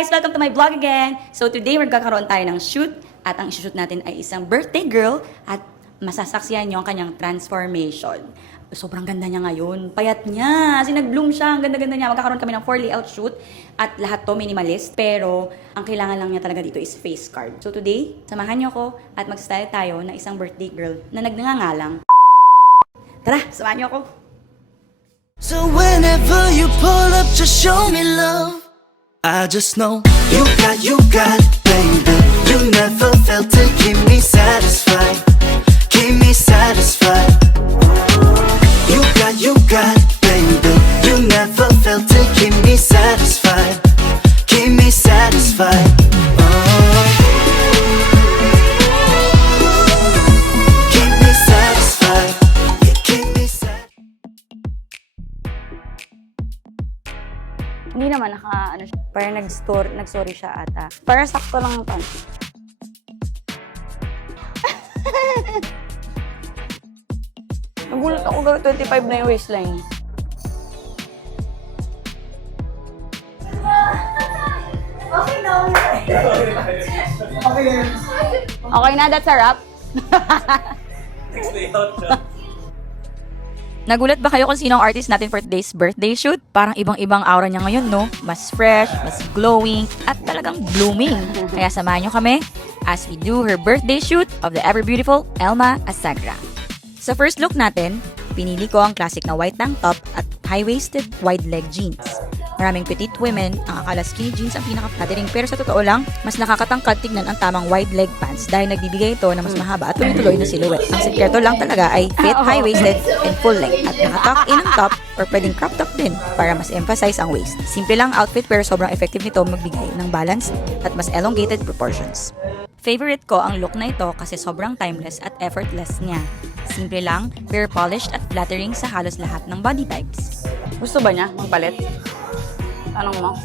guys! Welcome to my vlog again! So today, magkakaroon tayo ng shoot at ang shoot natin ay isang birthday girl at masasaksiyan niyo ang kanyang transformation. Sobrang ganda niya ngayon. Payat niya. Kasi nag-bloom siya. Ang ganda-ganda niya. Magkakaroon kami ng 4 layout shoot at lahat to minimalist. Pero ang kailangan lang niya talaga dito is face card. So today, samahan niyo ako at mag-style tayo na isang birthday girl na nagngangalang. Tara, samahan niyo ako. So whenever you pull up, just show me love. I just know you got, baby. You never felt to keep me satisfied. Keep me satisfied. You got, baby. You never felt to keep me satisfied. Keep me satisfied. Keep me satisfied. You keep me satisfied. Hindi naman ano siya, parang nag-story siya ata. Parang sakto lang ito. Nagulat ako gawin 25 na yung waistline. Okay na. Okay na, that's a wrap. Nagulat ba kayo kung sino ang artist natin for today's birthday shoot? Parang ibang-ibang aura niya ngayon, no? Mas fresh, mas glowing, at talagang blooming. Kaya samahan niyo kami as we do her birthday shoot of the ever-beautiful Elma Asagra. Sa first look natin, pinili ko ang classic na white tank top at high-waisted wide-leg jeans. Maraming petite women ang akala skinny jeans ang pinaka-flattering, pero sa totoo lang, mas nakakatangkad tignan ang tamang wide-leg pants dahil nagbibigay ito na mas mahaba at tuloy-tuloy na silhouette. Ang sikreto lang talaga ay fit, high-waisted, and full length at naka-tuck in ang top or pwedeng crop top din para mas emphasize ang waist. Simple lang outfit pero sobrang effective nito magbigay ng balance at mas elongated proportions. Favorite ko ang look na ito kasi sobrang timeless at effortless niya. Simple lang, pero polished at flattering sa halos lahat ng body types. Gusto ba niya magpalit? Tanong mo?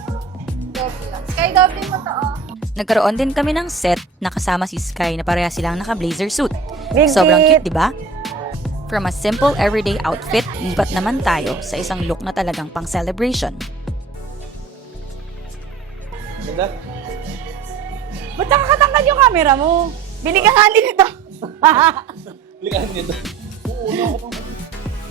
Sky doble mo to, oh. Nagkaroon din kami ng set na kasama si Sky na pareha silang naka-blazer suit. Big Sobrang hit! cute, di ba? From a simple everyday outfit, lipat naman tayo sa isang look na talagang pang-celebration. Ganda? Ba't nakakatangkad yung camera mo? Binigyan din ito. Likaan nito.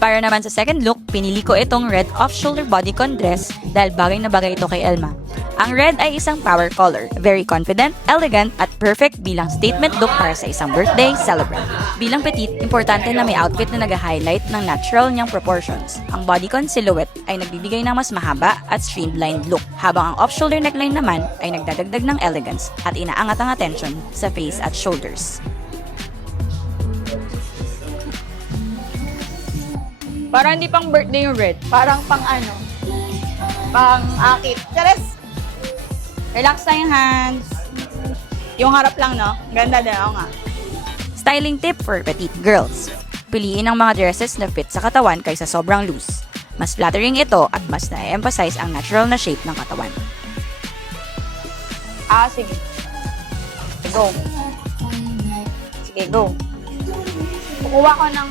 Para naman sa second look, pinili ko itong red off-shoulder bodycon dress dahil bagay na bagay ito kay Elma. Ang red ay isang power color, very confident, elegant, at perfect bilang statement look para sa isang birthday celebrant. Bilang petite, importante na may outfit na nag-highlight ng natural niyang proportions. Ang bodycon silhouette ay nagbibigay ng mas mahaba at streamlined look, habang ang off-shoulder neckline naman ay nagdadagdag ng elegance at inaangat ang attention sa face at shoulders. Parang hindi pang birthday yung red. Parang pang ano, Pang akit. Charis! Relax na yung hands. Yung harap lang, no? Ganda din. Oo nga. Styling tip for petite girls. Piliin ang mga dresses na fit sa katawan kaysa sobrang loose. Mas flattering ito at mas na-emphasize ang natural na shape ng katawan. Sige. Go. Sige, go. Kukuha ko ng,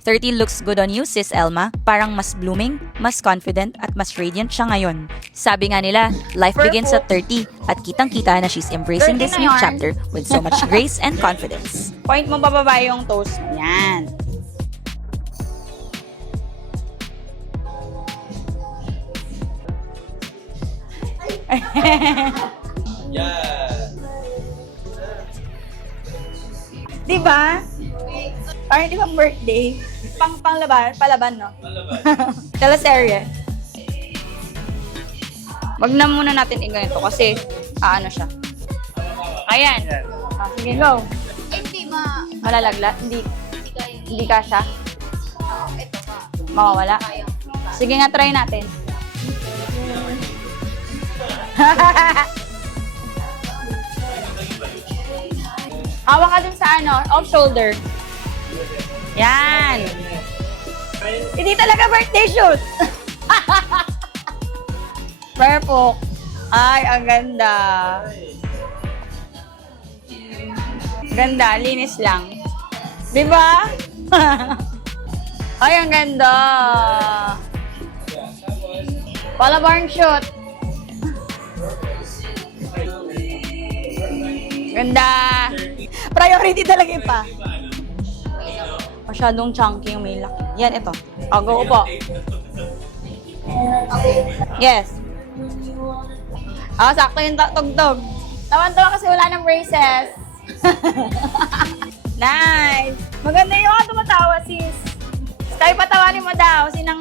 30 looks good on you, sis Elma. Parang mas blooming, mas confident, at mas radiant siya ngayon. Sabi nga nila, life begins at 30 at kitang-kita na she's embracing 30 this na new yarn. chapter with so much grace and confidence. Point mo bababa yung toes. Yan. Yeah. Diba? Parang di bang birthday? Palaban, no? Tell us area. Wag na muna natin i-ganito kasi siya. Ayan. Sige, go. Hindi Malalagla? Hindi kaya. hindi kasha? Ito ka. Mawawala? Kaya. Sige nga, try natin. Hawak ka dun sa off-shoulder. Yan. Hindi talaga birthday shoot. Perfect. Ay, ang ganda. Ganda, linis lang. Di ba? Ay, ang ganda. Pala barn shoot. Ganda. Priority talaga yun pa. Masyadong chunky yung may laki. Yan, ito. O, go upo. Yes. Sakto yung tugtog. Tawan-tawa kasi wala ng braces. Nice. Maganda yung tumatawa, sis. Tayo patawanin mo daw, si Nang.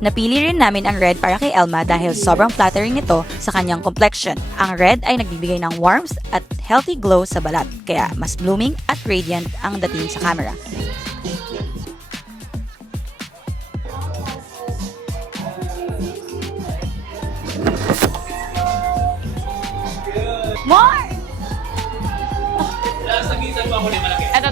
Napili rin namin ang red para kay Elma dahil sobrang flattering nito sa kanyang complexion. Ang red ay nagbibigay ng warmth at healthy glow sa balat, kaya mas blooming at radiant ang dating sa camera. More! Ito.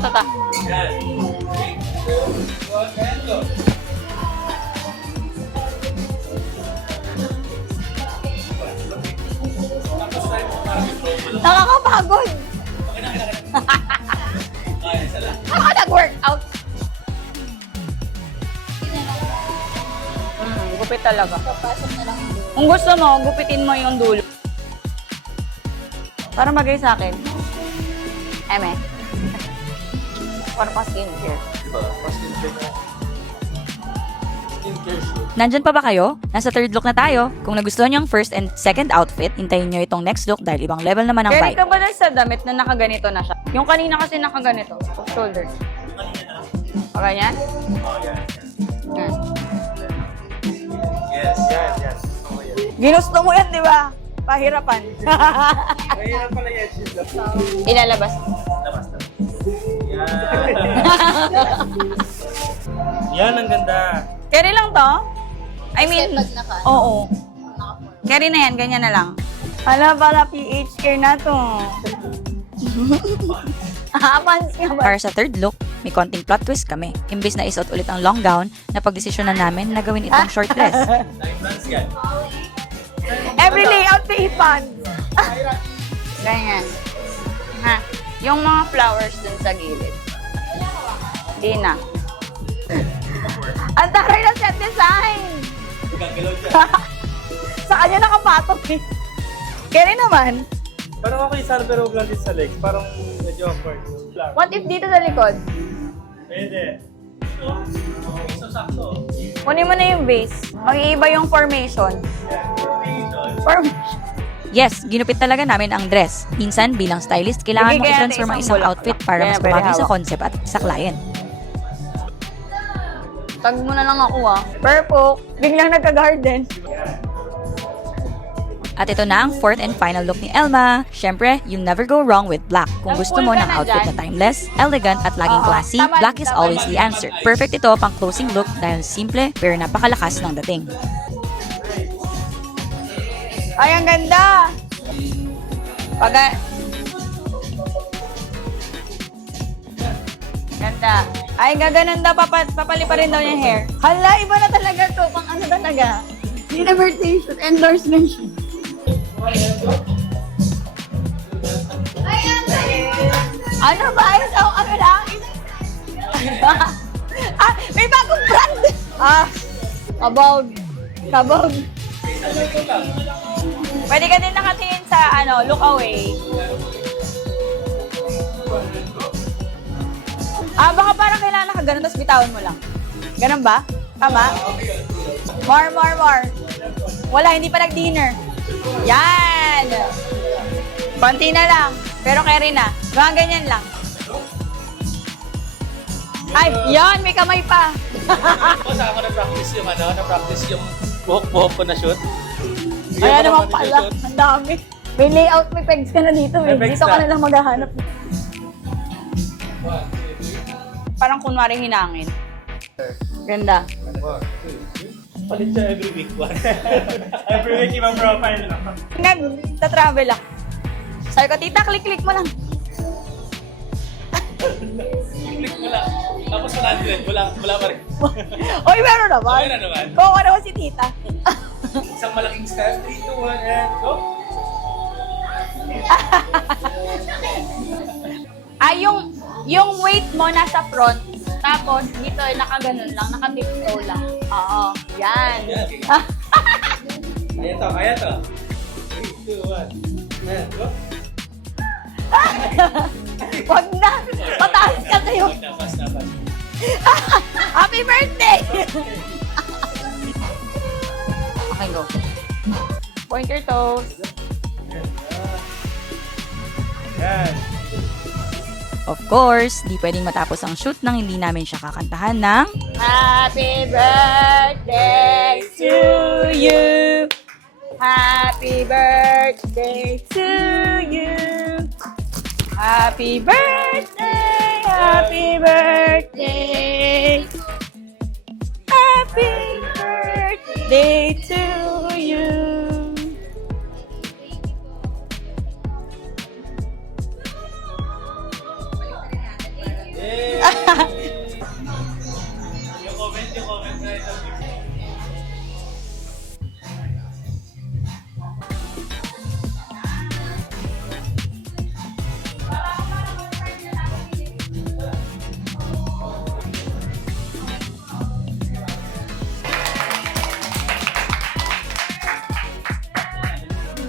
Nakakapagod. Ako nag-workout. Gupit talaga. Papasok na lang doon. Kung gusto mo, gupitin mo yung dulo. Para magay sa akin. Eme. Para pa skincare. Nandyan pa ba kayo? Nasa third look na tayo. Kung nagustuhan niyo ang first and second outfit, hintayin niyo itong next look dahil ibang level naman ang Ready vibe. ka ba dahil sa damit na nakaganito na siya? Yung kanina kasi nakaganito. Shoulder. O ganyan? Yan. Yes. Ginusto mo yan, di ba? Pahirapan. Mahirap pala yan, she's the Ilalabas. Yan, ang ganda. Carry lang to? I mean, Pag naka, oo. Carry na yan, ganyan na lang. Hala, pala PH care na to. Pants nga ba? Para sa third look, may konting plot twist kami. Imbis na isuot ulit ang long gown, napagdesisyonan namin na gawin itong short dress. Every layout may pants. Ganyan. Ha? Yung mga flowers dun sa gilid. Di na. Ang taray na set design! Sa kanya nakapatong eh. Carry naman. Parang okay sana pero huwag lang din sa legs. Parang medyo awkward. Lang. What if dito sa likod? Pwede. Sakto. Kunin mo na yung base. Mag-iiba yung formation. Formation. Yes, ginupit talaga namin ang dress. Minsan, bilang stylist, kailangan Sige, mo kaya i-transform ang natin isang isang outfit bulaklak. para Kaya mas pwede bumagay sa hawak. concept at sa client. Tag mo na lang ako Purple. Biglang nagka-garden. At ito na ang fourth and final look ni Elma. Siyempre, you never go wrong with black. Kung gusto mo Nag-full ka ng na outfit dyan? na timeless, elegant at laging Oo, classy, tama, black is tama. always the answer. Perfect ito pang closing look dahil simple pero napakalakas ng dating. Ay, ang ganda! Ganda. Ay, gaganon daw, papali pa rin daw yung hair. Hala, iba na talaga to. Pang ano talaga. Hindi na birthday shoot, endorsement siya. Ano ba? Ayos ako kami lang. May bagong brand! Kabog. Pwede ka din nakatingin sa, look away. Baka parang kailangan nakaganon, tapos bitawan mo lang. Ganon ba? Tama? More. Wala, hindi pa nag-dinner. Yan! Konti na lang. Pero carry na. Mga ganyan lang. Ay, yan! May kamay pa. Ako sa ako na-practice yung na-practice yung buhok-buhok ko na shoot. Kaya naman pala. Ang dami. May layout, may pegs ka na dito. May pegs Dito ka na. na lang maghahanap. Parang kunwari hinangin. Ganda. Palit siya every week. Every week ibang profile lang. Nag-travel ako. Sabi ko, tita, click mo lang. Click mo lang. Tapos 100. Wala pa rin. Oy, meron naman. Meron naman. Kung ano si tita. Isang malaking step. 3, 2, 1, and go. Ay, yung weight mo nasa front, tapos dito nakaganon lang, naka-tiptoe lang. Oo, yan. Kaya to. 3, 2, 1. Ayan, go. Wag na, pataas ka kayo. Tapas. Happy birthday! Okay, go. Point your toes. Yan. Of course, di pwedeng matapos ang shoot nang hindi namin siya kakantahan ng Happy birthday to you. Happy birthday to you. Happy birthday, happy birthday. Happy birthday to you. Yung comment na ito.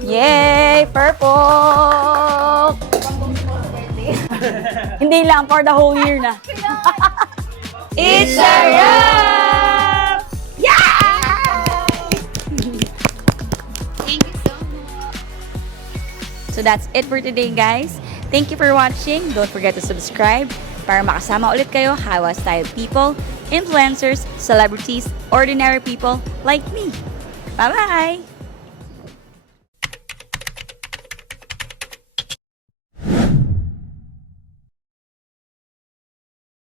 Yay! Purple! Hindi lang, for the whole year na. It's a wrap! Yeah! Thank you so much. So that's it for today, guys. Thank you for watching. Don't forget to subscribe para makasama ulit kayo Hawa Style people, influencers, celebrities, ordinary people like me. Bye-bye!